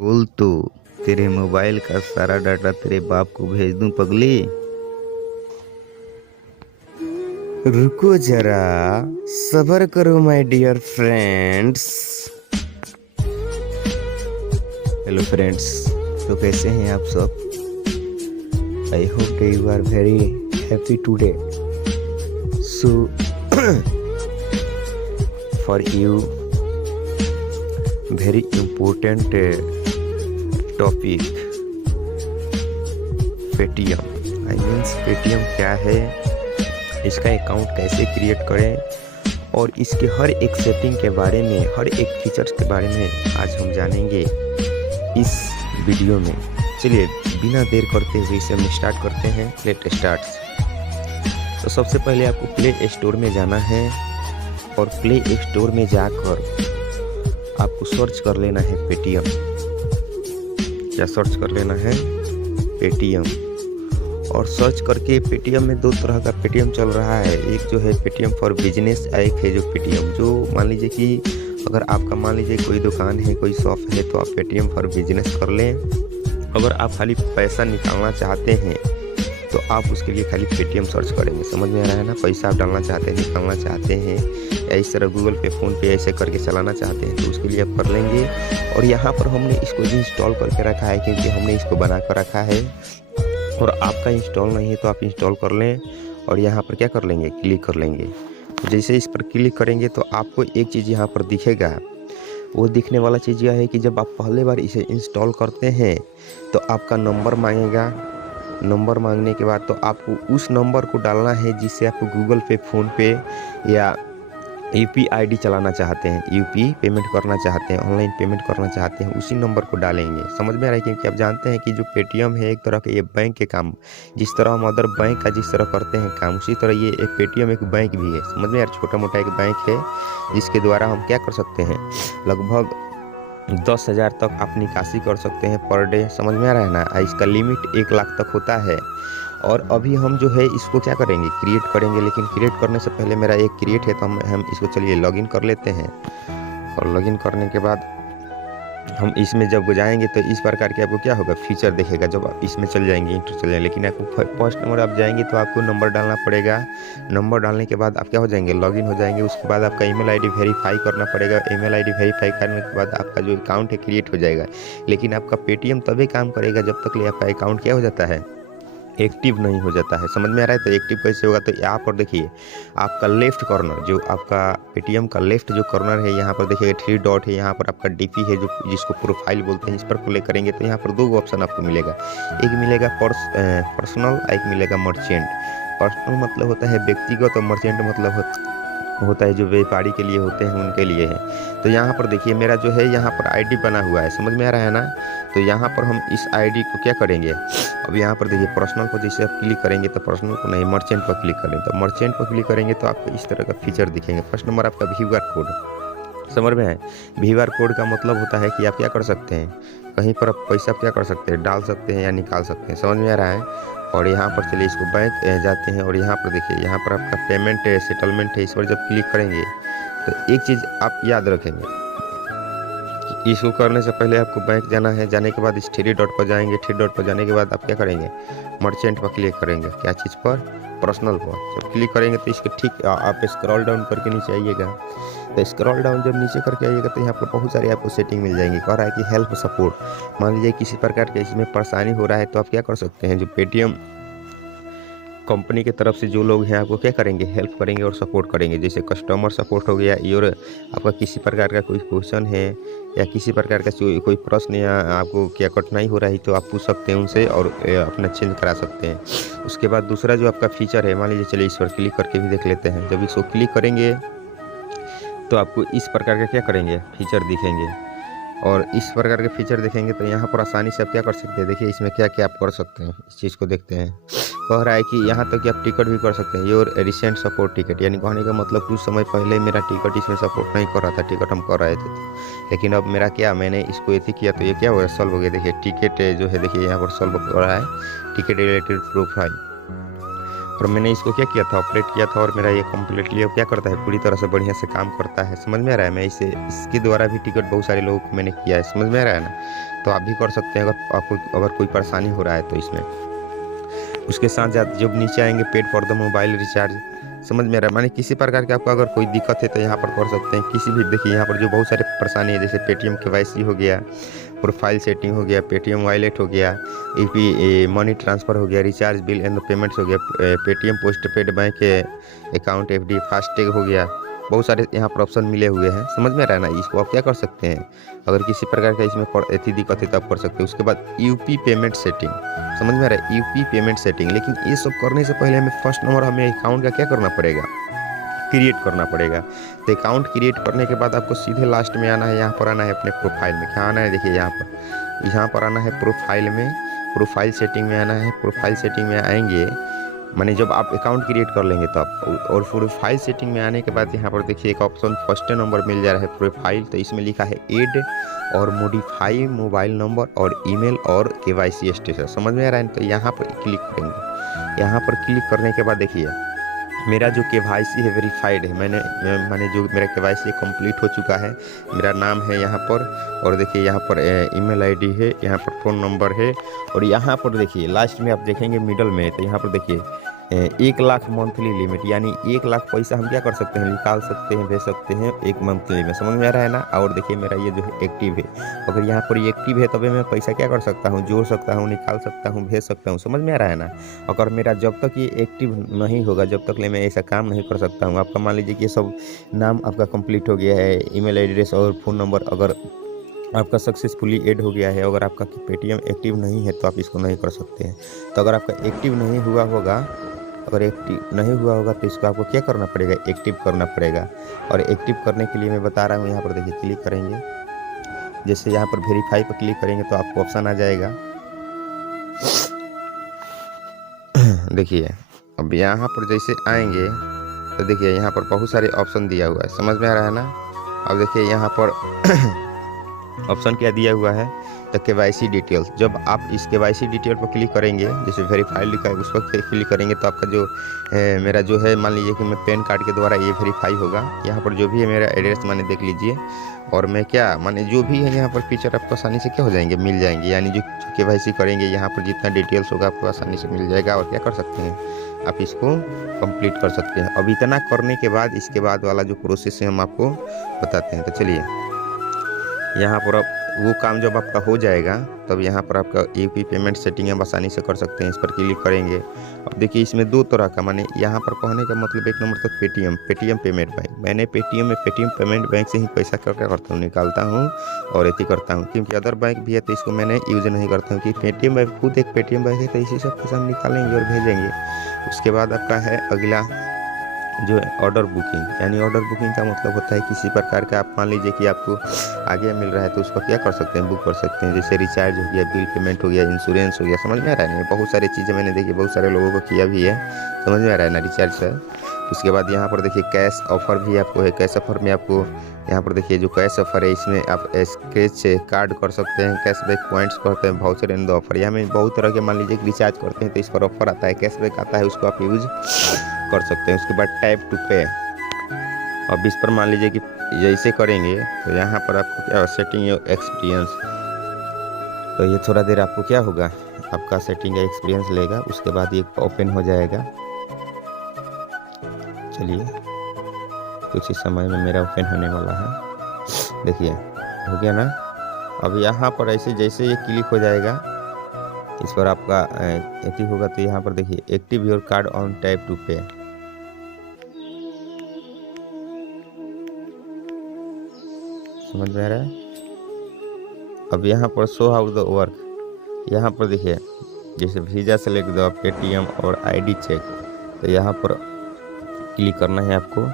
बोल तो तेरे मोबाइल का सारा डाटा तेरे बाप को भेज दूं पगली। रुको जरा, सब्र करो my dear friends. Hello friends, तो कैसे हैं आप सब? I hope you are very happy today. So for you very important topic Paytm. I means Paytm क्या है, इसका अकाउंट कैसे क्रिएट करें और इसके हर एक सेटिंग के बारे में, हर एक फीचर्स के बारे में आज हम जानेंगे इस वीडियो में। चलिए बिना देर करते हुए इसे हम स्टार्ट करते हैं। Let start. तो सबसे पहले आपको प्ले स्टोर में जाना है और प्ले स्टोर में जाकर आपको सर्च कर लेना है पेटीएम। क्या सर्च कर लेना है? पेटीएम। और सर्च करके पेटीएम में दो तरह का पेटीएम चल रहा है। एक जो है पेटीएम फॉर बिजनेस, एक है जो पेटीएम जो मान लीजिए कि अगर आपका मान लीजिए कोई दुकान है, कोई शॉप है, तो आप पेटीएम फॉर बिजनेस कर लें। अगर आप खाली पैसा निकालना चाहते हैं तो आप उसके लिए खाली पेटीएम सर्च करेंगे। समझ में आ रहा है ना? पैसा आप डालना चाहते हैं, निकालना चाहते हैं, या इस तरह गूगल पे, फ़ोन पे ऐसे करके चलाना चाहते हैं तो उसके लिए आप कर लेंगे। और यहाँ पर हमने इसको भी इंस्टॉल करके रखा है क्योंकि हमने इसको बना कर रखा है। और आपका इंस्टॉल नहीं है तो आप इंस्टॉल कर लें और यहाँ पर क्या कर लेंगे, क्लिक कर लेंगे। जैसे इस पर क्लिक करेंगे तो आपको एक चीज़ यहाँ पर दिखेगा। वो दिखने वाला चीज़ यह है कि जब आप पहले बार इसे इंस्टॉल करते हैं तो आपका नंबर मांगेगा। नंबर मांगने के बाद तो आपको उस नंबर को डालना है जिससे आप गूगल पे, फ़ोन पे या यूपीआईडी चलाना चाहते हैं, यूपी पेमेंट करना चाहते हैं, ऑनलाइन पेमेंट करना चाहते हैं, उसी नंबर को डालेंगे। समझ में आ रहा है? क्योंकि आप जानते हैं कि जो पेटीएम है एक तरह के ये बैंक के काम, जिस तरह हम अदर बैंक का जिस तरह करते हैं काम, उसी तरह ये एक पेटीएम एक बैंक भी है। समझ में यार? छोटा मोटा एक बैंक है जिसके द्वारा हम क्या कर सकते हैं, लगभग 10,000 तक आप निकासी कर सकते हैं पर डे। समझ में आ रहा है ना? इसका लिमिट 1 लाख तक होता है। और अभी हम जो है इसको क्या करेंगे, क्रिएट करेंगे। लेकिन क्रिएट करने से पहले मेरा एक क्रिएट है तो हम इसको चलिए लॉगिन कर लेते हैं। और लॉगिन करने के बाद हम इसमें जब जाएंगे तो इस प्रकार के आपको क्या होगा, फीचर दिखेगा। जब आप इसमें चल जाएंगे, इंटर चल जाएंगे, लेकिन आपको फर्स्ट नंबर आप जाएंगे तो आपको नंबर डालना पड़ेगा। नंबर डालने के बाद आप क्या हो जाएंगे, लॉगिन हो जाएंगे। उसके बाद आपका ईमेल आईडी वेरीफाई करना पड़ेगा। ईमेल आईडी वेरीफाई करने के बाद आपका जो अकाउंट है क्रिएट हो जाएगा। लेकिन आपका पेटीएम तभी काम करेगा जब तक ले आपका अकाउंट क्या हो जाता है, एक्टिव नहीं हो जाता है। समझ में आ रहा है? तो एक्टिव कैसे होगा, तो यहाँ पर देखिए आपका लेफ्ट कॉर्नर, जो आपका पेटीएम का लेफ्ट जो कॉर्नर है, यहाँ पर देखिए 3 डॉट है। यहाँ पर आपका डीपी है जो जिसको प्रोफाइल बोलते हैं। इस पर क्लिक करेंगे तो यहाँ पर 2 ऑप्शन आपको मिलेगा। एक मिलेगा पर्सनल, एक मिलेगा मर्चेंट। पर्सनल मतलब होता है व्यक्तिगत और मर्चेंट मतलब होता है जो व्यापारी के लिए होते हैं, उनके लिए है। तो यहाँ पर देखिए मेरा जो है यहाँ पर आईडी बना हुआ है। समझ में आ रहा है ना? तो यहाँ पर हम इस आईडी को क्या करेंगे, अब यहाँ पर देखिए पर्सनल पर जैसे आप क्लिक करेंगे तो पर्सनल को नहीं, मर्चेंट पर क्लिक करें। तो मर्चेंट पर क्लिक करेंगे तो आपको इस तरह का फीचर दिखेंगे। फर्स्ट नंबर आपका क्यूआर कोड। समझ में है? क्यूआर कोड का मतलब होता है कि आप क्या कर सकते हैं, कहीं पर आप पैसा क्या कर सकते हैं, डाल सकते हैं या निकाल सकते हैं। समझ में आ रहा है? और यहाँ पर चलिए इसको बैंक जाते हैं और यहाँ पर देखिए यहाँ पर आपका पेमेंट सेटलमेंट है। इस पर जब क्लिक करेंगे तो एक चीज़ आप याद रखेंगे, इसको करने से पहले आपको बैंक जाना है। जाने के बाद इस 3 डॉट पर जाएंगे। 3 डॉट पर जाने के बाद आप क्या करेंगे, मर्चेंट पर क्लिक करेंगे। क्या चीज़ पर? पर्सनल पर। जब क्लिक करेंगे तो इसके ठीक आप स्क्रॉल डाउन करके नीचे आइएगा। तो स्क्रॉल डाउन जब नीचे करके आइएगा तो यहाँ पर बहुत सारी आपको सेटिंग मिल जाएंगी। कह रहा है कि हेल्प सपोर्ट। मान लीजिए किसी प्रकार के इसमें परेशानी हो रहा है तो आप क्या कर सकते हैं, जो पेटीएम कंपनी की तरफ से जो लोग हैं आपको क्या करेंगे, हेल्प करेंगे और सपोर्ट करेंगे। जैसे कस्टमर सपोर्ट हो गया, और आपका किसी प्रकार का कोई क्वेश्चन है या किसी प्रकार का कोई प्रश्न या आपको क्या कठिनाई हो रही तो आप पूछ सकते हैं उनसे और अपना चेंज करा सकते हैं। उसके बाद दूसरा जो आपका फीचर है, मान लीजिए चलिए इस पर क्लिक करके भी देख लेते हैं। जब इसको क्लिक करेंगे तो आपको इस प्रकार के क्या करेंगे, फीचर दिखेंगे। और इस प्रकार के फीचर देखेंगे तो यहाँ पर आसानी से आप क्या कर सकते हैं, देखिए इसमें क्या क्या आप कर सकते हैं। इस चीज़ को देखते हैं। कह रहा है कि यहाँ तक कि आप टिकट भी कर सकते हैं, योर रिसेंट सपोर्ट टिकट। यानी कहने का मतलब कुछ समय पहले मेरा टिकट इसमें सपोर्ट नहीं कर रहा था, टिकट हम कर रहे थे, लेकिन अब मेरा क्या, मैंने इसको ऐसे किया तो ये क्या हो गया, सॉल्व हो गया। देखिए टिकट जो है, देखिए यहाँ पर सॉल्व हो रहा है, टिकट रिलेटेड प्रोफाइल। और मैंने इसको क्या किया था, अपडेट किया था और मेरा ये कम्प्लीटली अब क्या करता है, पूरी तरह से बढ़िया से काम करता है। समझ में आ रहा है? मैं इसके द्वारा भी टिकट बहुत सारे लोगों को मैंने किया है। समझ में आ रहा है ना? तो आप भी कर सकते हैं अगर आपको अगर कोई परेशानी हो रहा है तो इसमें। उसके साथ साथ जब नीचे आएंगे paid for the mobile recharge, समझ में आ रहा है, माने किसी प्रकार के आपको अगर कोई दिक्कत है तो यहाँ पर कर सकते हैं। किसी भी देखिए यहाँ पर जो बहुत सारे परेशानी है, जैसे पेटीएम केवाईसी हो गया, प्रोफाइल सेटिंग हो गया, पेटीएम वॉलेट हो गया, मनी ट्रांसफ़र हो गया, रिचार्ज बिल एंड पेमेंट्स हो गया, Paytm postpaid bank account FD, FASTag हो गया, बहुत सारे यहाँ पर ऑप्शन मिले हुए हैं। समझ में आ रहा है ना। इसको आप क्या कर सकते हैं, अगर किसी प्रकार का इसमें ऐसी दिक्कत है तो आप कर सकते हैं। उसके बाद यूपी पेमेंट सेटिंग, समझ में आ रहा है, यूपी पेमेंट सेटिंग। लेकिन ये सब करने से पहले हमें फर्स्ट नंबर हमें अकाउंट का क्या करना पड़ेगा, क्रिएट करना पड़ेगा। तो अकाउंट क्रिएट करने के बाद आपको सीधे लास्ट में आना है, यहाँ पर आना है अपने प्रोफाइल में। क्या आना है, देखिए यहाँ पर आना है प्रोफाइल में, प्रोफाइल सेटिंग में आना है। प्रोफाइल सेटिंग में आएंगे माने जब आप अकाउंट क्रिएट कर लेंगे तब, और प्रोफाइल सेटिंग में आने के बाद यहाँ पर देखिए एक ऑप्शन फर्स्ट नंबर मिल जा रहा है प्रोफाइल। तो इसमें लिखा है ऐड और मॉडिफाई मोबाइल नंबर और ईमेल और केवाईसी स्टेटस, समझ में आ रहा है। तो यहाँ पर क्लिक करेंगे। यहाँ पर क्लिक करने के बाद देखिए मेरा जो केवाईसी है वेरीफाइड है, मैंने जो मेरा केवाईसी कंप्लीट हो चुका है, मेरा नाम है यहाँ पर, और देखिए यहाँ पर ईमेल आईडी है, यहाँ पर फ़ोन नंबर है, और यहाँ पर देखिए लास्ट में आप देखेंगे मिडल में, तो यहाँ पर देखिए 1 लाख मंथली लिमिट, यानी 1 लाख पैसा हम क्या कर सकते हैं, निकाल सकते हैं, भेज सकते हैं एक मंथली में। समझ में आ रहा है ना। और देखिए मेरा ये जो है एक्टिव है, अगर यहाँ पर ये एक्टिव है तभी मैं पैसा क्या कर सकता हूँ, जोड़ सकता हूँ, निकाल सकता हूँ, भेज सकता हूँ। समझ में आ रहा है ना। अगर मेरा जब तक ये एक्टिव नहीं होगा, जब तक मैं ऐसा काम नहीं कर सकता हूँ। आपका मान लीजिए कि ये सब नाम आपका कंप्लीट हो गया है, ईमेल एड्रेस और फ़ोन नंबर अगर आपका सक्सेसफुली ऐड हो गया है, अगर आपका पेटीएम एक्टिव नहीं है तो आप इसको नहीं कर सकते हैं। तो अगर आपका एक्टिव नहीं हुआ होगा, अगर एक्टिव नहीं हुआ होगा तो इसको आपको क्या करना पड़ेगा, एक्टिव करना पड़ेगा। और एक्टिव करने के लिए मैं बता रहा हूँ, यहाँ पर देखिए क्लिक करेंगे, जैसे यहाँ पर वेरीफाई पर क्लिक करेंगे तो आपको ऑप्शन आ जाएगा। देखिए अब यहाँ पर जैसे आएंगे तो देखिए यहाँ पर बहुत सारे ऑप्शन दिया हुआ है, समझ में आ रहा है ना। अब देखिए यहाँ पर ऑप्शन क्या दिया हुआ है, तो केवाईसी डिटेल्स। जब आप इस केवाईसी डिटेल पर क्लिक करेंगे, जैसे वेरीफाई लिखा है उस पर क्लिक करेंगे तो आपका जो मेरा जो है, मान लीजिए कि मैं पैन कार्ड के द्वारा ये वेरीफाई होगा। यहाँ पर जो भी है मेरा एड्रेस माने देख लीजिए, और मैं क्या माने जो भी है यहाँ पर फीचर आपको आसानी से क्या हो जाएंगे, मिल जाएंगे। यानी जो केवाईसी करेंगे यहाँ पर जितना डिटेल्स होगा आपको आसानी से मिल जाएगा, और क्या कर सकते हैं, आप इसको कंप्लीट कर सकते हैं। अब इतना करने के बाद इसके बाद वाला जो प्रोसेस है हम आपको बताते हैं। तो चलिए यहाँ पर अब वो काम जब आपका हो जाएगा तब यहाँ पर आपका यूपी पेमेंट सेटिंग हम आसानी से कर सकते हैं। इस पर क्लिक करेंगे। अब देखिए इसमें 2 तरह का, माने यहाँ पर कहने का मतलब एक नंबर तक पेटीएम पेमेंट बैंक। मैंने पेटीएम पेमेंट बैंक से ही पैसा क्या करता हूँ, निकालता हूँ और ऐसे करता हूँ, क्योंकि अदर बैंक भी है तो इसको मैंने यूज नहीं करता हूँ। कि पेटीएम बैंक खुद एक पेटीएम बैंक है, तो इसी से पैसा हम निकालेंगे और भेजेंगे। उसके बाद आपका है अगला जो ऑर्डर बुकिंग, यानी ऑर्डर बुकिंग का मतलब होता है किसी प्रकार का, आप मान लीजिए कि आपको आगे मिल रहा है तो उसको क्या कर सकते हैं, बुक कर सकते हैं। जैसे रिचार्ज हो गया, बिल पेमेंट हो गया, इंश्योरेंस हो गया। समझ में आ रहा है ना। बहुत सारी चीज़ें मैंने देखी, बहुत सारे लोगों को किया भी है। समझ में आ रहा है ना, रिचार्ज से। उसके बाद यहाँ पर देखिए कैश ऑफर भी आपको है। कैश ऑफर में आपको यहाँ पर देखिए जो कैश ऑफर है, इसमें आप स्क्रैच कार्ड कर सकते हैं, कैशबैक पॉइंट्स करते हैं, बहुत सारे ऑफर। यहाँ में बहुत तरह के, मान लीजिए रिचार्ज करते हैं तो इस पर ऑफर आता है, कैशबैक आता है, उसको आप यूज कर सकते हैं। उसके बाद टैप टू पे, अब इस पर मान लीजिए कि जैसे करेंगे तो यहाँ पर आपको क्या सेटिंग एक्सपीरियंस, तो ये थोड़ा देर आपको क्या होगा, आपका सेटिंग एक्सपीरियंस लेगा। उसके बाद ये ओपन हो जाएगा। चलिए कुछ ही समय में मेरा ओपन होने वाला है। देखिए हो गया ना। अब यहाँ पर ऐसे जैसे ये क्लिक हो जाएगा, इस पर आपका एक्टिव होगा तो यहाँ पर देखिए active your card on tap to pay. समझ में आ रहा है। अब यहाँ पर शो हाउ द वर्क, यहाँ पर देखिए जैसे वीज़ा सेलेक्ट दो, पेटीएम और आईडी चेक, तो यहाँ पर क्लिक करना है आपको।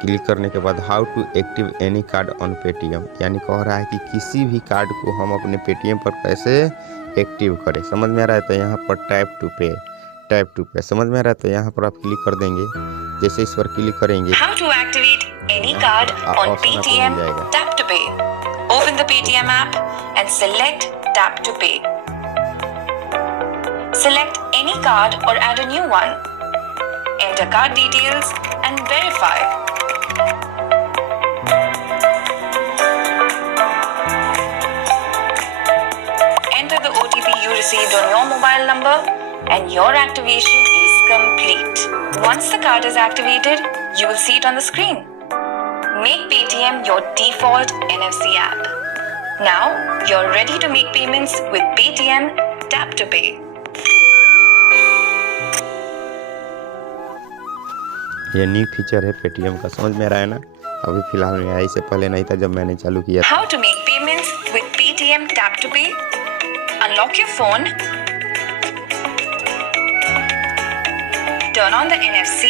क्लिक करने के बाद how to active any card on Paytm, यानी कह रहा है कि किसी भी कार्ड को हम अपने पेटीएम पर कैसे एक्टिव करें। समझ में आ रहा है। तो यहाँ पर टैप टू पे समझ में आ रहा है। तो यहाँ पर आप क्लिक कर देंगे। जैसे इस पर क्लिक करेंगे, how to activate any card on Paytm, tap to pay, open the Paytm app and select tap to pay, select any card or add a new one, enter card details and verify. received on your mobile number and your activation is complete. Once the card is activated, you will see it on the screen. Make Paytm your default NFC app. Now you're ready to make payments with Paytm Tap to Pay. ये new feature है Paytm का, समझ में आ रहा है ना। अभी फिलहाल में आया, इससे पहले नहीं था जब मैंने चालू किया। How to make payments with Paytm Tap to Pay? Unlock your phone. Turn on the NFC.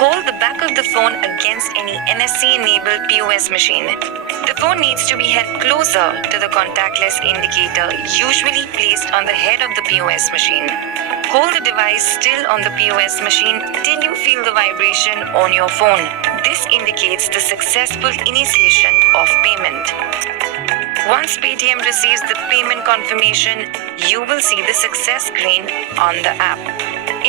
Hold the back of the phone against any NFC-enabled POS machine. The phone needs to be held closer to the contactless indicator, usually placed on the head of the POS machine. Hold the device still on the POS machine till you feel the vibration on your phone. This indicates the successful initiation of payment. Once Paytm receives the payment confirmation, you will see the success screen on the app.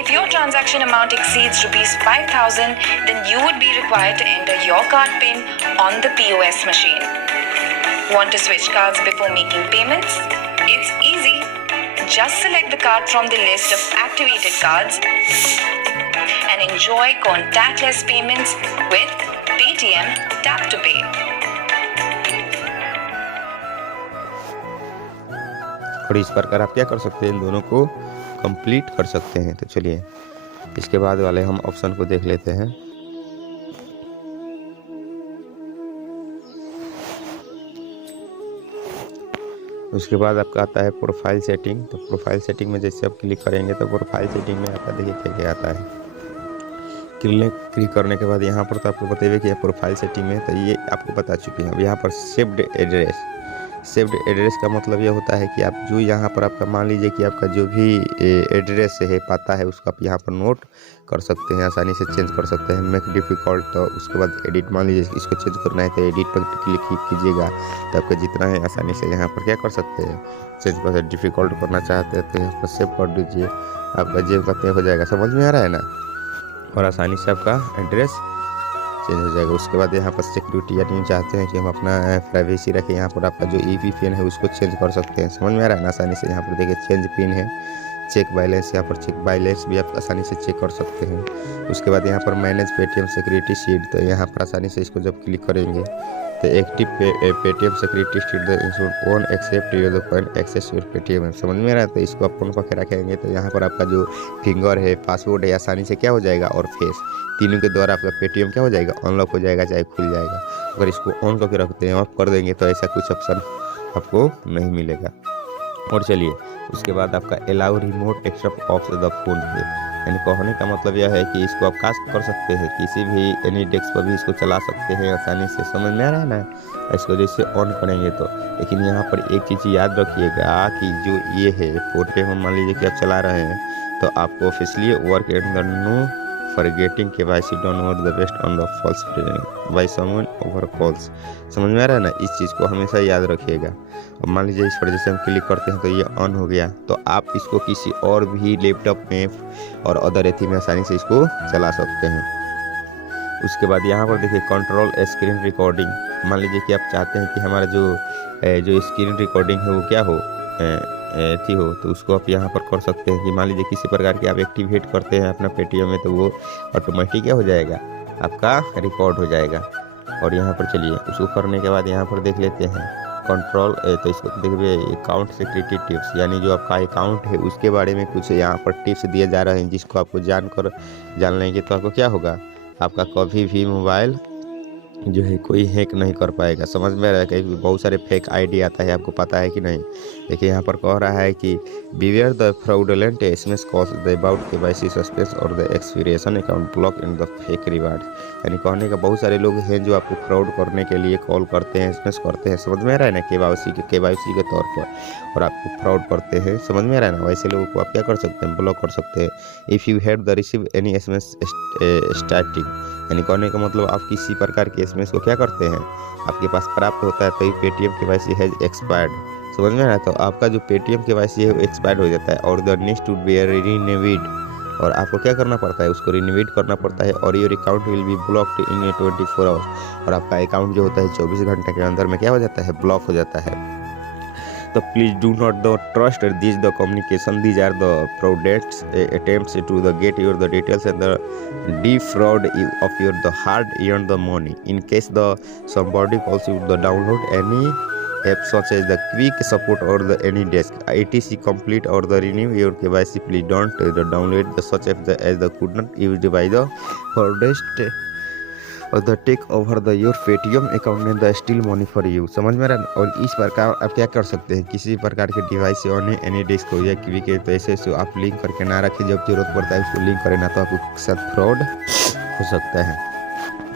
If your transaction amount exceeds rupees 5,000, then you would be required to enter your card PIN on the POS machine. Want to switch cards before making payments? It's easy. Just select the card from the list of activated cards and enjoy contactless payments with Paytm Tap to Pay. और इस प्रकार आप क्या कर सकते हैं, इन दोनों को कंप्लीट कर सकते हैं। तो चलिए इसके बाद वाले हम ऑप्शन को देख लेते हैं। उसके बाद आपका आता है प्रोफाइल सेटिंग। तो प्रोफाइल सेटिंग में जैसे आप क्लिक करेंगे तो प्रोफाइल सेटिंग में आपका देखिए क्या क्या आता है। क्लिक करने के बाद यहाँ पर तो आपको बताइए कि प्रोफाइल सेटिंग में तो ये आपको बता चुके हैं। अब यहाँ पर सेव्ड एड्रेस का मतलब ये होता है कि आप जो यहाँ पर आपका मान लीजिए कि आपका जो भी एड्रेस है पता है उसको आप यहाँ पर नोट कर सकते हैं, आसानी से चेंज कर सकते हैं। मेक डिफ़िकल्ट, तो उसके बाद एडिट, मान लीजिए इसको चेंज करना है तो एडिट पर क्लिक कीजिएगा तो आपका जितना है आसानी से यहाँ पर क्या कर सकते हैं, चेंज कर सकते। डिफ़िकल्ट करना चाहते हैं तो यहाँ पर सेव कर दीजिए, आपका जेब का पे हो जाएगा। समझ में आ रहा है ना। और आसानी से आपका एड्रेस चेंज हो जाएगा। उसके बाद यहाँ पर सिक्योरिटी यानी चाहते हैं कि हम अपना प्राइवेसी रखें, यहाँ पर आपका जो ईवी पिन है उसको चेंज कर सकते हैं। समझ में आ रहा है ना। आसानी से यहाँ पर देखिए चेंज पिन है, चेक बैलेंस, यहाँ पर चेक बैलेंस भी आप आसानी से चेक कर सकते हैं। उसके बाद यहाँ पर मैनेज पेटीएम सिक्योरिटी शीट, तो यहाँ पर आसानी से इसको जब क्लिक करेंगे तो active Paytm security sheet own accept your coin access your Paytm. समझ में आ रहा है। तो इसको आप फोन पकड़ रखेंगे तो यहाँ पर आपका जो फिंगर है, पासवर्ड है, आसानी से क्या हो जाएगा, और फेस, तीनों के द्वारा आपका पेटीएम क्या हो जाएगा, अनलॉक हो जाएगा, चाहे खुल जाएगा। अगर इसको ऑन करके रखते हैं, ऑफ कर देंगे तो ऐसा कुछ ऑप्शन आपको नहीं मिलेगा। और चलिए उसके बाद आपका allow remote except of the phone पे, यानी कहने का मतलब यह है कि इसको आप कास्ट कर सकते हैं, किसी भी एनी डेस्क पर भी इसको चला सकते हैं आसानी से। समझ में आ रहा है ना। इसको जैसे ऑन करेंगे तो, लेकिन यहाँ पर एक चीज़ याद रखिएगा कि जो ये है फोन पे हम मान लीजिए कि आप चला रहे हैं तो आपको officially work and the no forgetting KYC download the best on the falls by someone over calls. समझ में आ रहा है ना। इस चीज़ को हमेशा याद रखिएगा। और मान लीजिए इस पर जैसे हम क्लिक करते हैं तो ये ऑन हो गया, तो आप इसको किसी और भी लैपटॉप में और अदर एथी में आसानी से इसको चला सकते हैं। उसके बाद यहाँ पर देखिए कंट्रोल स्क्रीन रिकॉर्डिंग। मान लीजिए कि आप चाहते हैं कि हमारा जो स्क्रीन रिकॉर्डिंग है वो क्या हो, थी हो, तो उसको आप यहाँ पर कर सकते हैं कि मान लीजिए किसी प्रकार के आप एक्टिवेट करते हैं अपना पेटीएम में तो वो ऑटोमेटिक क्या हो जाएगा, आपका रिकॉर्ड हो जाएगा। और यहाँ पर चलिए उसको करने के बाद यहाँ पर देख लेते हैं कंट्रोल, तो इसको देखिए अकाउंट सिक्योरिटी टिप्स, यानी जो आपका अकाउंट है उसके बारे में कुछ यहाँ पर टिप्स दिए जा रहे हैं जिसको आपको जान लेंगे तो आपको क्या होगा, आपका कभी भी मोबाइल जो है कोई हैक नहीं कर पाएगा। समझ में आ रहा है। कहीं बहुत सारे फेक आईडी आता है, आपको पता है कि नहीं। देखिए यहाँ पर कह रहा है कि beware the fraudulent SMS calls the about KYC suspense और the experience account block in the fake reward. यानी कहने का बहुत सारे लोग हैं जो आपको फ्रॉड करने के लिए कॉल करते हैं, SMS करते हैं। समझ में आ रहा है ना। KYC के तौर पर और आपको फ्रॉड करते हैं। समझ में आ रहा है ना। वैसे लोगों को आप क्या कर सकते हैं, ब्लॉक कर सकते हैं। If you have the receive any SMS starting, यानी कहने का मतलब आप किसी प्रकार के SMS को क्या करते हैं, आपके पास प्राप्त होता है तो पेटीएम KYC हैज एक्सपायर्ड। समझ में आ रहा है। तो आपका जो पेटीएम KYC है वो एक्सपायर्ड हो जाता है और the needs to be renewed, और आपको क्या करना पड़ता है, उसको रिन्यूड करना पड़ता है। और your account will be blocked in 24 hours, और आपका अकाउंट जो होता है 24 घंटे के अंदर में क्या हो जाता है, ब्लॉक हो जाता है। तो please do not the trust this the communication, these are the fraudsters attempts to the get your the details and the defraud of your the hard earned the money. In case the somebody calls you the download any app such as the quick support or the any desk etc complete or the renew your KYC, please don't download the such app as the could not used by the fraudster और the take over the your Paytm account में the steal money for you. समझ में रहा। और इस प्रकार आप क्या कर सकते हैं, किसी प्रकार के डिवाइस से ऑन एनी डिस्क हो या किवी के पैसे से आप लिंक करके ना रखें, जब जरूरत पड़ता है उसको लिंक करें ना तो आपके साथ फ्रॉड हो सकता है।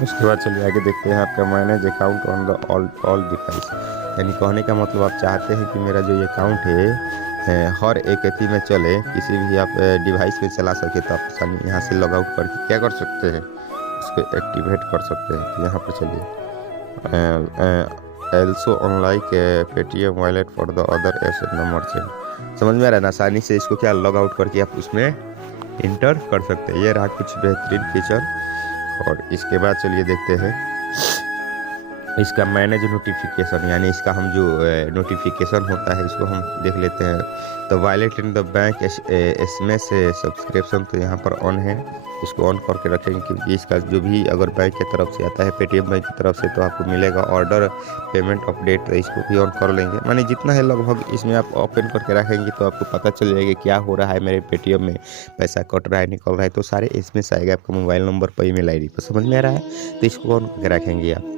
उसके बाद चलिए आगे देखते हैं आपका manage account on the all device. यानी कहने का मतलब आप चाहते हैं कि मेरा जो ये अकाउंट है हर एक एथी में चले, किसी भी आप डिवाइस में चला सके, तो आप आसानी यहाँ से लॉग आउट करके क्या कर सकते हैं, उसको एक्टिवेट कर सकते हैं। तो यहाँ पर चलिए also unlike Paytm wallet for the other apps and merchant. समझ में आ रहा है ना। आसानी से इसको क्या लॉग आउट करके आप उसमें इंटर कर सकते हैं। ये रहा कुछ बेहतरीन फीचर। और इसके बाद चलिए देखते हैं इसका मैनेज नोटिफिकेशन, यानी इसका हम जो नोटिफिकेशन होता है इसको हम देख लेते हैं। तो wallet in the bank SMS subscription तो यहाँ पर ऑन है, इसको ऑन करके रखेंगे क्योंकि इसका जो भी अगर बैंक की तरफ से आता है, पेटीएम बैंक की तरफ से, तो आपको मिलेगा ऑर्डर पेमेंट अपडेट, तो इसको भी ऑन कर लेंगे। माने जितना है लगभग इसमें आप ओपन करके रखेंगे तो आपको पता चल जाएगा क्या हो रहा है, मेरे पेटीएम में पैसा कट रहा है निकल रहा है, तो सारे SMS आएगा आपका मोबाइल नंबर पर, ईमेल ID पर। समझ में आ रहा है। तो इसको ऑन करके रखेंगे आप।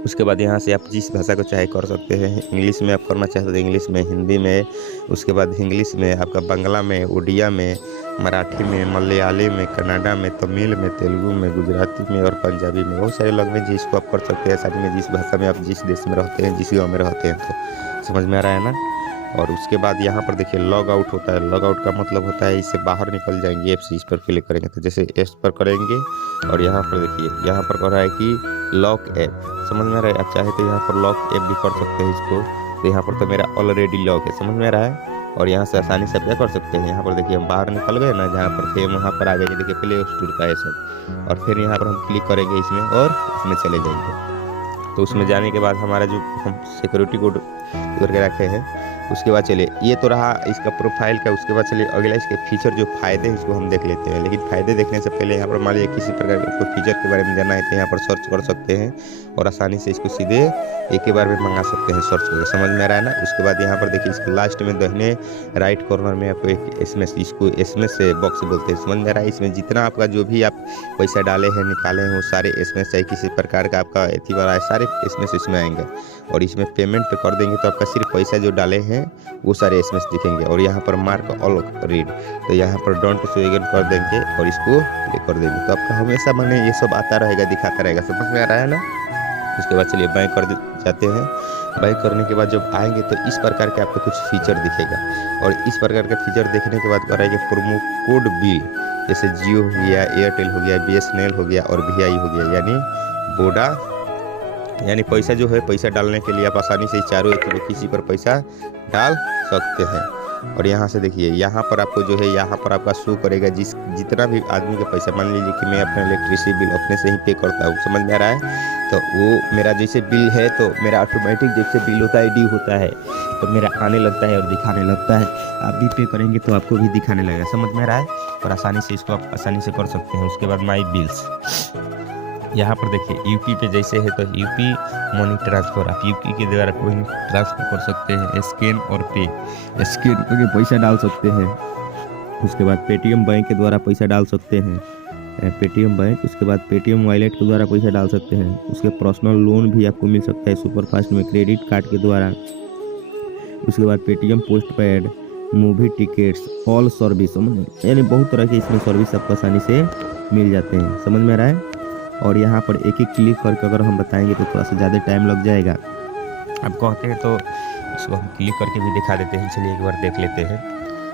उसके बाद यहाँ से आप जिस भाषा को चाहे कर सकते हैं। इंग्लिश में आप करना चाहते तो इंग्लिश में, हिंदी में, उसके बाद इंग्लिश में, आपका बांग्ला में, उड़िया में, मराठी में, मलयाली में, कन्नड़ा में, तमिल में, तेलुगु में, गुजराती में और पंजाबी में। बहुत सारे लैंग्वेज जिसको आप कर सकते हैं साथ में, जिस भाषा में आप जिस देश में रहते हैं, जिस गाँव में रहते हैं। तो समझ में आ रहा है ना। और उसके बाद यहाँ पर देखिए लॉग आउट होता है। लॉग आउट का मतलब होता है इससे बाहर निकल जाएंगे ऐप से। इस पर क्लिक करेंगे तो जैसे एप्स पर करेंगे और यहाँ पर देखिए यहाँ पर कर रहा है कि लॉक ऐप। समझ में आ रहा है। आप चाहे तो यहाँ पर लॉक ऐप भी कर सकते हैं इसको। तो यहाँ पर तो मेरा ऑलरेडी लॉक है। समझ में आ रहा है। और यहाँ से आसानी से क्या कर सकते हैं, यहाँ पर देखिए हम बाहर निकल गए ना, जहाँ पर थे वहाँ पर आ गए, देखिए प्ले स्टोर का है सब। और फिर यहाँ पर हम क्लिक करेंगे इसमें और उसमें चले जाएंगे। तो उसमें जाने के बाद हमारा जो हम सिक्योरिटी कोड करके रखे हैं, उसके बाद चलिए ये तो रहा इसका प्रोफाइल का। उसके बाद चलिए अगला इसके फीचर जो फ़ायदे हैं इसको हम देख लेते हैं। लेकिन फ़ायदे देखने से पहले यहाँ पर मान लीजिए किसी प्रकार के फीचर के बारे में जानना है तो यहाँ पर सर्च कर सकते हैं और आसानी से इसको सीधे एक ही बार में मंगा सकते हैं सर्च करके। समझ में आ रहा है ना। उसके बाद यहाँ पर देखिए इसके लास्ट में दाहिने राइट कॉर्नर में आपको एक SMS, इसको SMS से बॉक्स बोलते हैं। समझ में आ रहा है। इसमें जितना आपका जो भी आप पैसा डाले हैं निकाले हैं वो सारे SMS, चाहे किसी प्रकार का आपका एथी वाला है, सारे SMS इसमें आएंगे। और इसमें पेमेंट पे कर देंगे तो आपका सिर्फ पैसा जो डाले हैं वो सारे SMS दिखेंगे। और यहाँ पर मार्क ऑल रीड, तो यहाँ पर डोंट शो अगेन कर देंगे और इसको क्लिक कर देंगे तो आपका हमेशा माने ये सब आता रहेगा, दिखाता रहेगा। समझ में आ रहा है ना। उसके बाद चलिए बैंक कर जाते हैं। बैंक करने के बाद जब आएंगे तो इस प्रकार के आपको कुछ फीचर दिखेगा। और इस प्रकार का फीचर देखने के बाद कराएंगे प्रोमो कोड बिल, जैसे जियो हो गया, एयरटेल हो गया, BSNL हो गया और VI हो गया, यानी वोडा। यानी पैसा जो है, पैसा डालने के लिए आप आसानी से चारों एक किसी पर पैसा डाल सकते हैं। और यहाँ से देखिए यहाँ पर आपको जो है यहाँ पर आपका शो करेगा जितना भी आदमी का पैसा। मान लीजिए कि मैं अपना इलेक्ट्रिसिटी बिल अपने से ही पे करता हूँ। समझ में आ रहा है। तो वो मेरा जैसे बिल है तो मेरा ऑटोमेटिक जैसे बिल होता है, ड्यू होता है, तो मेरा आने लगता है और दिखाने लगता है। आप भी पे करेंगे तो आपको भी दिखाने लगेगा। समझ में आ रहा है। और आसानी से इसको आप आसानी से कर सकते हैं। उसके बाद माई बिल्स, यहाँ पर देखिए यूपी पे जैसे है तो यूपी मनी ट्रांसफ़र, आप यूपी के द्वारा कोई ट्रांसफ़र कर सकते हैं। स्कैन और पे, स्कैन करके पैसा डाल सकते हैं। उसके बाद पेटीएम बैंक के द्वारा पैसा डाल सकते हैं, पेटीएम बैंक। उसके बाद पेटीएम वॉलेट के द्वारा पैसा डाल सकते हैं। उसके पर्सनल लोन भी आपको मिल सकता है सुपरफास्ट में क्रेडिट कार्ड के द्वारा। उसके बाद Paytm post paid, movie tickets, all service, यानी बहुत तरह के इसमें सर्विस आपको आसानी से मिल जाते हैं। समझ में आ रहा है। और यहाँ पर एक एक क्लिक करके अगर हम बताएंगे तो थोड़ा सा ज़्यादा टाइम लग जाएगा। आप कहते हैं तो इसको हम क्लिक करके भी दिखा देते हैं। चलिए एक बार देख लेते हैं।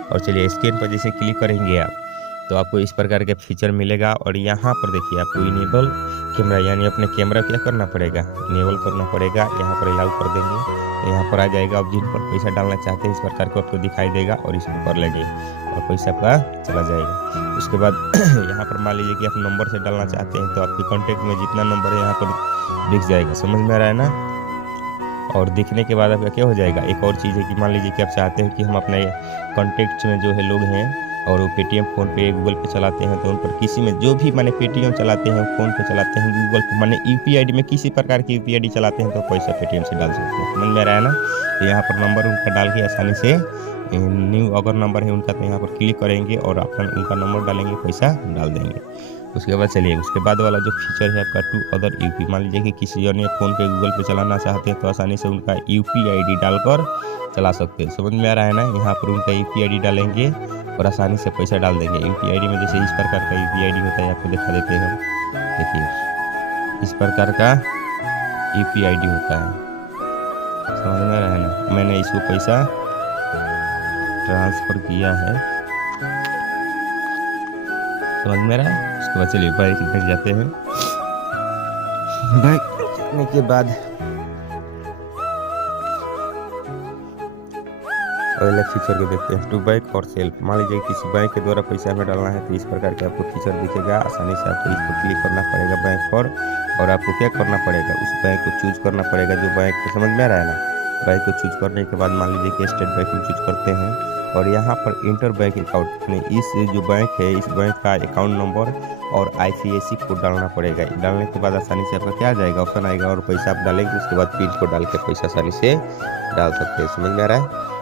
और चलिए स्क्रीन पर जैसे क्लिक करेंगे आप तो आपको इस प्रकार के फीचर मिलेगा। और यहाँ पर देखिए आपको इनेबल कैमरा, यानी अपने कैमरा क्या करना पड़ेगा, इनेबल करना पड़ेगा। यहाँ पर अलाउ कर देंगे तो यहाँ पर आ जाएगा। अब जिन पर पैसा डालना चाहते हैं इस प्रकार को आपको दिखाई देगा और इसको कर लेंगे और पैसा आपका चला जाएगा। उसके बाद यहाँ पर मान लीजिए कि आप नंबर से डालना चाहते हैं तो आपके कॉन्टैक्ट में जितना नंबर है यहाँ पर दिख जाएगा। समझ में आ रहा है ना। और दिखने के बाद आपका क्या हो जाएगा। एक और चीज़ है कि मान लीजिए कि आप चाहते हैं कि हम अपने कॉन्टेक्ट में जो है लोग हैं और वो पेटीएम, फ़ोनपे, गूगल पे चलाते हैं, तो उन पर किसी में जो भी माने पेटीएम चलाते हैं, फ़ोनपे चलाते हैं, गूगल पे माने यूपीआई आईडी में किसी प्रकार की यूपीआई आईडी चलाते हैं तो पैसा पेटीएम से डाल सकते हैं। समझ में आ रहा है ना। तो यहाँ पर नंबर उनका डाल के आसानी से न्यू अगर नंबर है उनका तो यहाँ पर क्लिक करेंगे और अपना उनका नंबर डालेंगे, पैसा डाल देंगे। उसके बाद चलिए उसके बाद वाला जो फीचर है आपका टू अदर यूपी। मान लीजिए कि किसी ने फ़ोनपे, गूगल पे चलाना चाहते हैं तो आसानी से उनका यूपी आईडी डालकर चला सकते हैं। समझ में आ रहा है ना। यहाँ पर उनका यूपी आईडी डालेंगे और आसानी से पैसा डाल देंगे। यूपी आईडी में जैसे इस प्रकार का यूपी आईडी होता है, आपको दिखा देते हैं। देखिए इस प्रकार का यूपी आईडी होता है। समझ में आ रहा है ना। मैंने इसको पैसा ट्रांसफ़र किया है, समझ में आ रहा है। उसके बाद चलिए बैंक में जाते हैं। बैंक जाने के बाद पहले फीचर को देखते हैं, टू बैंक और सेल्फ। मान लीजिए किसी बैंक के द्वारा पैसा हमें डालना है तो इस प्रकार के आपको फीचर दिखेगा। आसानी से आपको इस पर क्लिक करना पड़ेगा बैंक पर, और आपको क्या करना पड़ेगा, उस बैंक को चूज करना पड़ेगा जो बैंक को, समझ में आ रहा है ना। बैंक को चूज करने के बाद मान लीजिए कि स्टेट बैंक को चूज करते हैं और यहाँ पर इंटर बैंक अकाउंट में इस जो बैंक है इस बैंक का अकाउंट नंबर और IFSC कोड डालना पड़ेगा। डालने के बाद आसानी से आपका क्या आ जाएगा, ऑप्शन आएगा और पैसा आप डालेंगे। उसके बाद पिन को डाल के पैसा आसानी से डाल सकते हैं। समझ में आ रहा है।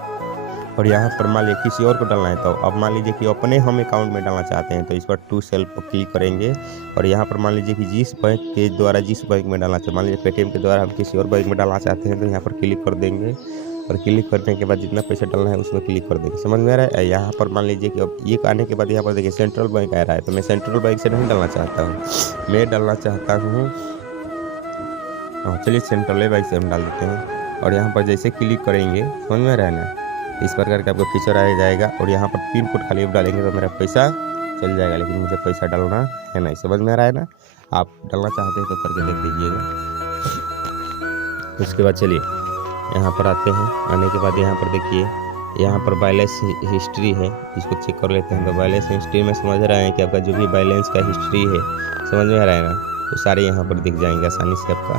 और यहाँ पर मान लीजिए किसी और को डालना है तो अब मान लीजिए कि अपने हम अकाउंट में डालना चाहते हैं तो इस पर टू सेल्फ पर क्लिक करेंगे और यहाँ पर मान लीजिए कि जिस बैंक के द्वारा जिस बैंक में डालना चाहते, मान लीजिए पेटीएम के द्वारा हम किसी और बैंक में डालना चाहते हैं तो यहाँ पर क्लिक कर देंगे और क्लिक करने के बाद जितना पैसा डालना है उसमें क्लिक कर देंगे। समझ में आ रहा है। यहाँ पर मान लीजिए कि अब ये आने के बाद यहाँ पर देखिए सेंट्रल बैंक आ रहा है तो मैं सेंट्रल बैंक से नहीं डालना चाहता हूँ, मैं डालना चाहता हूँ, चलिए सेंट्रल बैंक से हम डाल देते हैं। और यहाँ पर जैसे क्लिक करेंगे, समझ में आ रहा है ना, इस प्रकार का आपको फीचर आ जाएगा और यहाँ पर पिन कोड खाली डालेंगे तो मेरा पैसा चल जाएगा, लेकिन मुझे पैसा डालना है नहीं। समझ में आ रहा है ना। आप डालना चाहते हैं तो करके देख लीजिएगा। उसके बाद चलिए यहाँ पर आते हैं। आने के बाद यहाँ पर देखिए यहाँ पर बैलेंस हिस्ट्री है, इसको चेक कर लेते हैं। तो बैलेंस हिस्ट्री में समझ रहे हैं कि आपका जो भी बैलेंस का हिस्ट्री है, समझ में आ रहा है ना, वो सारे यहाँ पर दिख जाएंगे आसानी से। आपका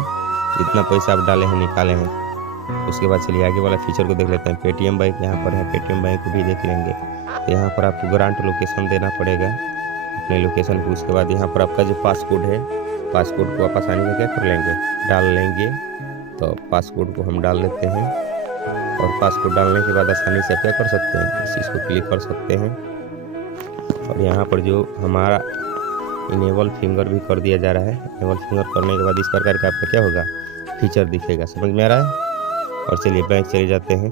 जितना पैसा आप डाले हैं निकाले हैं। उसके बाद चलिए आगे वाला फीचर को देख लेते हैं। पेटीएम बैंक यहाँ पर है, पेटीएम बैंक को भी देख लेंगे। तो यहाँ पर आपको ग्रांट लोकेशन देना पड़ेगा अपने लोकेशन को। उसके बाद यहाँ पर आपका जो पासकोड है, पासकोड को आप आसानी से क्या कर लेंगे, डाल लेंगे। तो पासकोड को हम डाल लेते हैं और पासकोड डालने के बाद आसानी से क्या कर सकते हैं, इस चीज़ को क्लिक कर सकते हैं। और यहाँ पर जो हमारा इनेबल फिंगर भी कर दिया जा रहा है। इनेबल फिंगर करने के बाद इस प्रकार का आपका क्या होगा, फीचर दिखेगा। समझ में आ रहा है। और चलिए बैंक चले जाते हैं।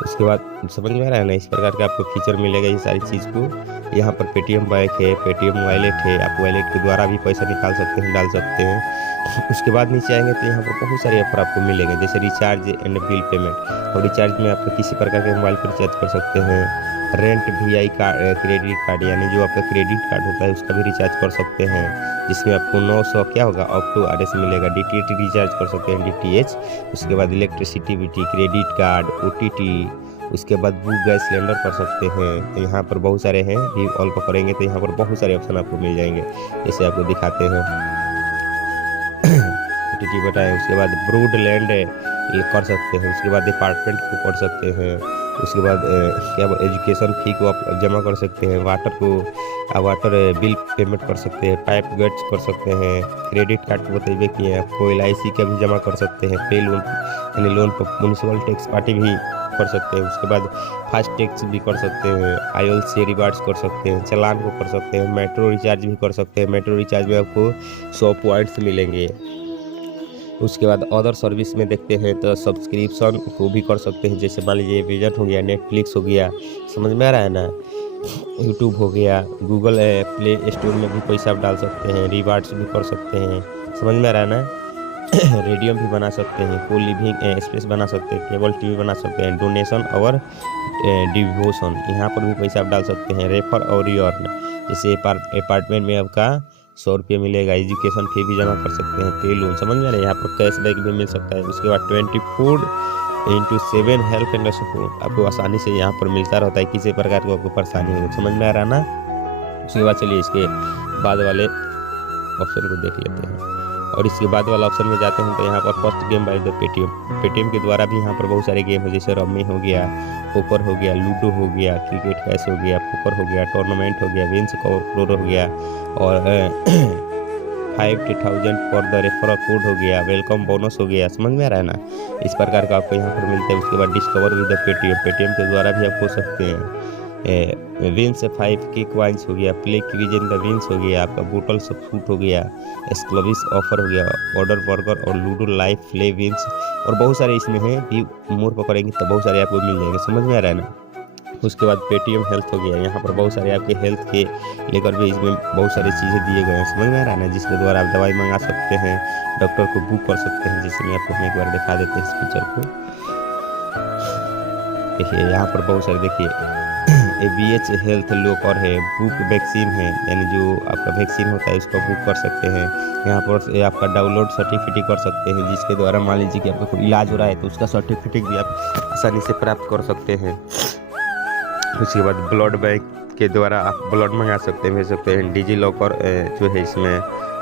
उसके बाद समझ में आ रहा है ना, इस प्रकार का आपको फीचर मिलेगा ये सारी चीज़ को। यहाँ पर पेटीएम बैंक है, पेटीएम वॉलेट है, आप वॉलेट के द्वारा भी पैसा निकाल सकते हैं, डाल सकते हैं। उसके बाद नीचे आएंगे तो यहाँ पर बहुत सारे ऑफर आपको मिलेंगे, जैसे रिचार्ज एंड बिल पेमेंट। और रिचार्ज में आप किसी प्रकार के मोबाइल पर रिचार्ज कर सकते हैं। Rent VI card, credit card, यानी जो आपका क्रेडिट कार्ड होता है उसका भी रिचार्ज कर सकते हैं, जिसमें आपको 900 क्या होगा अप टू RS मिलेगा। DTH रिचार्ज कर सकते हैं, DTH। उसके बाद इलेक्ट्रिसिटी, क्रेडिट कार्ड, OTT। उसके बाद बुक गैस सिलेंडर कर सकते हैं। तो यहाँ पर बहुत सारे हैं, भी ऑल पर करेंगे तो यहाँ पर बहुत सारे ऑप्शन आपको मिल जाएंगे, जैसे आपको दिखाते हैं। OTT बताएं। उसके बाद ब्रूड लैंड कर सकते हैं। उसके बाद अपार्टमेंट को कर सकते हैं। उसके बाद क्या एजुकेशन फ़ी को आप जमा कर सकते हैं। वाटर बिल पेमेंट कर सकते हैं। पाइप गेट्स कर सकते हैं। क्रेडिट कार्ड को बताइए कि आपको LIC का भी जमा कर सकते हैं। पे लोन यानी लोन पर म्यूनसिपल टैक्स पार्टी भी कर सकते हैं। उसके बाद फास्ट टैक्स भी कर सकते हैं। IOL से रिवार्ड्स कर सकते हैं। चालान को कर सकते हैं। मेट्रो रिचार्ज भी कर सकते हैं। मेट्रो रिचार्ज में आपको 100 पॉइंट्स मिलेंगे। उसके बाद अदर सर्विस में देखते हैं तो सब्सक्रिप्शन को भी कर सकते हैं, जैसे मान लीजिए विजन हो गया, नेटफ्लिक्स हो गया, समझ में आ रहा है ना, यूट्यूब हो गया, गूगल प्ले स्टोर में भी पैसा आप डाल सकते हैं, रिवार्ड्स भी कर सकते हैं, समझ में आ रहा है ना। रेडियम भी बना सकते हैं, को लिविंग स्पेस बना सकते हैं, केबल TV बना सकते हैं, डोनेशन और डिवोशन, यहाँ पर भी पैसा आप डाल सकते हैं। रेफर और अर्न, जैसे अपार्टमेंट में आपका 100 रुपये मिलेगा। एजुकेशन फ़ी भी जमा कर सकते हैं। पे लोन, समझ में आ रहा है, यहाँ पर कैशबैक भी मिल सकता है। उसके बाद 24/7 हेल्प एंड सपोर्ट आपको आसानी से यहाँ पर मिलता रहता है, किसी प्रकार की आपको परेशानी हो, समझ में आ रहा है ना। उसके बाद चलिए इसके बाद वाले ऑप्शन को देख लेते हैं। और इसके बाद वाला ऑप्शन में जाते हैं तो यहाँ पर first game by the Paytm के द्वारा भी यहाँ पर बहुत सारे गेम है, जैसे रम्मी हो गया, पोकर हो गया, लूडो हो गया, क्रिकेट कैश हो गया, पोकर हो गया, टूर्नामेंट हो गया, विंस करोड़ हो गया, और 50,000 फॉर द रेफरल कोड हो गया, वेलकम बोनस हो गया। समझ में आ रहा है ना, इस प्रकार का आपको यहाँ पर मिलता है। उसके बाद डिस्कवर विद द पेटीएम के द्वारा भी आप हो सकते हैं। विंस 5 के क्वाइंस हो गया, play quiz in the wins हो गया, आपका बोटल सब फूट हो गया, एक्सक्लूसिव ऑफर हो गया, ऑर्डर बर्गर और लूडो लाइव प्ले विंस, और बहुत सारे इसमें हैं भी। मोर पकड़ेंगे तो बहुत सारे आपको मिल जाएंगे। समझ में आ रहा है ना। उसके बाद पेटीएम हेल्थ हो गया, यहाँ पर बहुत सारे आपके हेल्थ के लेकर भी इसमें बहुत सारी चीज़ें दिए गए हैं। समझ में आ रहा है ना, जिसके द्वारा आप दवाई मंगा सकते हैं, डॉक्टर को बुक कर सकते हैं। जैसे मैं आपको एक बार दिखा देते हैं इस पिक्चर को। देखिए यहाँ पर बहुत सारे, देखिए ABH हेल्थ लॉकर है, बुक वैक्सीन है, यानी जो आपका वैक्सीन होता है उसको बुक कर सकते हैं। यहाँ पर आपका डाउनलोड सर्टिफिकेट कर सकते हैं, जिसके द्वारा मान लीजिए कि आपका कोई इलाज हो रहा है तो उसका सर्टिफिकेट भी आप आसानी से प्राप्त कर सकते हैं। उसके बाद ब्लड बैंक के द्वारा आप ब्लड मंगा सकते हैं, भेज सकते हैं। डिजी लॉकर जो है इसमें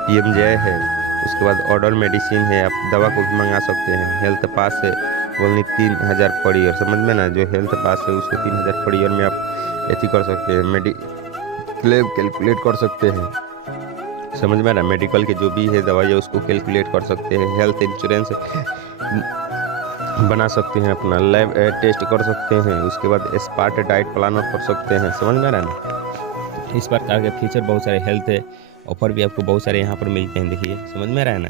PMJ है। उसके बाद ऑर्डर मेडिसिन है, आप दवा को भी मंगा सकते हैं। हेल्थ पास है ओनली 3,000 पर ईयर। समझ में ना, जो हेल्थ पास है उसको 3,000 पर ईयर में आप ऐसी कर सकते हैं। क्लेम कैलकुलेट कर सकते हैं। समझ में ना, मेडिकल के जो भी है दवाई है उसको कैलकुलेट कर सकते हैं। हेल्थ इंश्योरेंस बना सकते हैं, अपना लैब टेस्ट कर सकते हैं। उसके बाद स्मार्ट डाइट प्लानर कर सकते हैं। समझ में आ रहा है ना, इस प्रकार के फीचर बहुत सारे हेल्थ ऑफर भी आपको बहुत सारे यहाँ पर मिलते हैं। देखिए समझ में आ रहा है ना,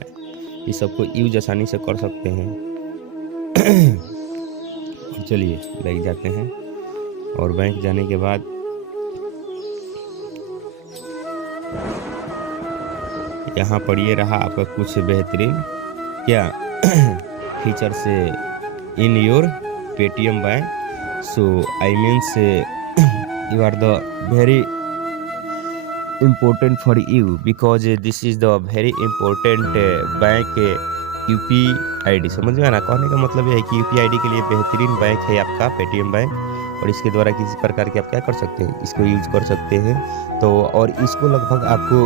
ये सबको यूज आसानी से कर सकते हैं। चलिए बैंक जाते हैं, और बैंक जाने के बाद यहाँ पर ये रहा आपका कुछ बेहतरीन क्या फीचर से in your Paytm bank. So I means you are the very important for you because this is the very important bank UPID। समझ में आना, कहने का मतलब यह है कि UPID के लिए बेहतरीन बैंक है आपका पेटीएम बैंक, और इसके द्वारा किसी प्रकार के आप क्या कर सकते हैं, इसको यूज कर सकते हैं। तो और इसको लगभग आपको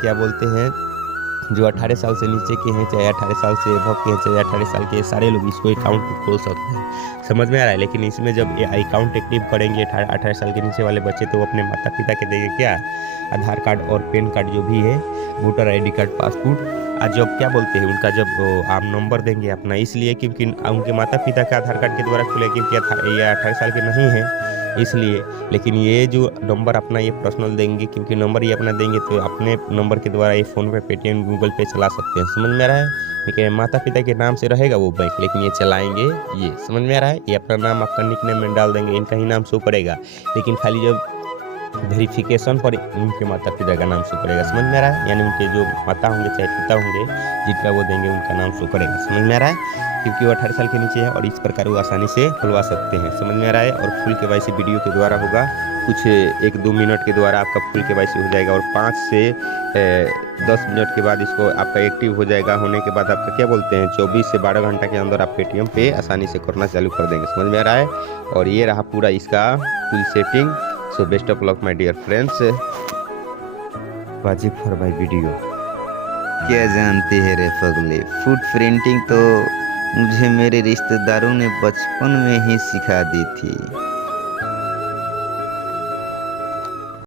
क्या बोलते हैं, जो 18 साल से नीचे के हैं, चाहे 18 साल से अबव के हैं, चाहे 18 साल के, सारे लोग इसको अकाउंट खोल सकते हैं। समझ में आ रहा है। लेकिन इसमें जब ये अकाउंट एक्टिव करेंगे 18 साल के नीचे वाले बच्चे, तो वो अपने माता पिता के देंगे क्या, आधार कार्ड और पैन कार्ड जो भी है, वोटर ID कार्ड, पासपोर्ट, जब क्या बोलते हैं उनका जब आप नंबर देंगे अपना, इसलिए क्योंकि उनके माता पिता का आधार कार्ड के द्वारा खुले, क्योंकि ये 18 साल के नहीं है इसलिए। लेकिन ये जो नंबर अपना ये पर्सनल देंगे, क्योंकि नंबर ये अपना देंगे तो अपने नंबर के द्वारा ये फ़ोन पे, पेटीएम, गूगल पे चला सकते हैं। समझ में आ रहा है। ठीक है, माता पिता के नाम से रहेगा वो बैंक, लेकिन ये चलाएंगे ये। समझ में आ रहा है। ये अपना नाम आपका निकनेम में डाल देंगे, इनका ही नाम शो करेगा, लेकिन खाली जब वेरिफिकेशन पर उनके माता पिता का नाम शो करेगा। समझ में आ रहा है। यानी उनके जो माता होंगे चाहे पिता होंगे, जिनका वो देंगे उनका नाम शो करेगा। समझ में आ रहा है, क्योंकि वो 18 साल के नीचे है, और इस प्रकार वो आसानी से खुलवा सकते हैं। समझ में आ रहा है। और फुल KYC वीडियो के द्वारा होगा, कुछ 1-2 मिनट के द्वारा आपका फुल KYC हो जाएगा, और 5 से 10 मिनट के बाद इसको आपका एक्टिव हो जाएगा। होने के बाद आपका क्या बोलते हैं 24 से 12 घंटा के अंदर आप पेटीएम पे आसानी से करना चालू कर देंगे। समझ में आ रहा है। और ये रहा पूरा इसका full setting. So best of luck my dear friends, वाजिब फॉर माय वीडियो। क्या जानते हैं रे पगले, फुट प्रिंटिंग तो मुझे मेरे रिश्तेदारों ने बचपन में ही सिखा दी थी।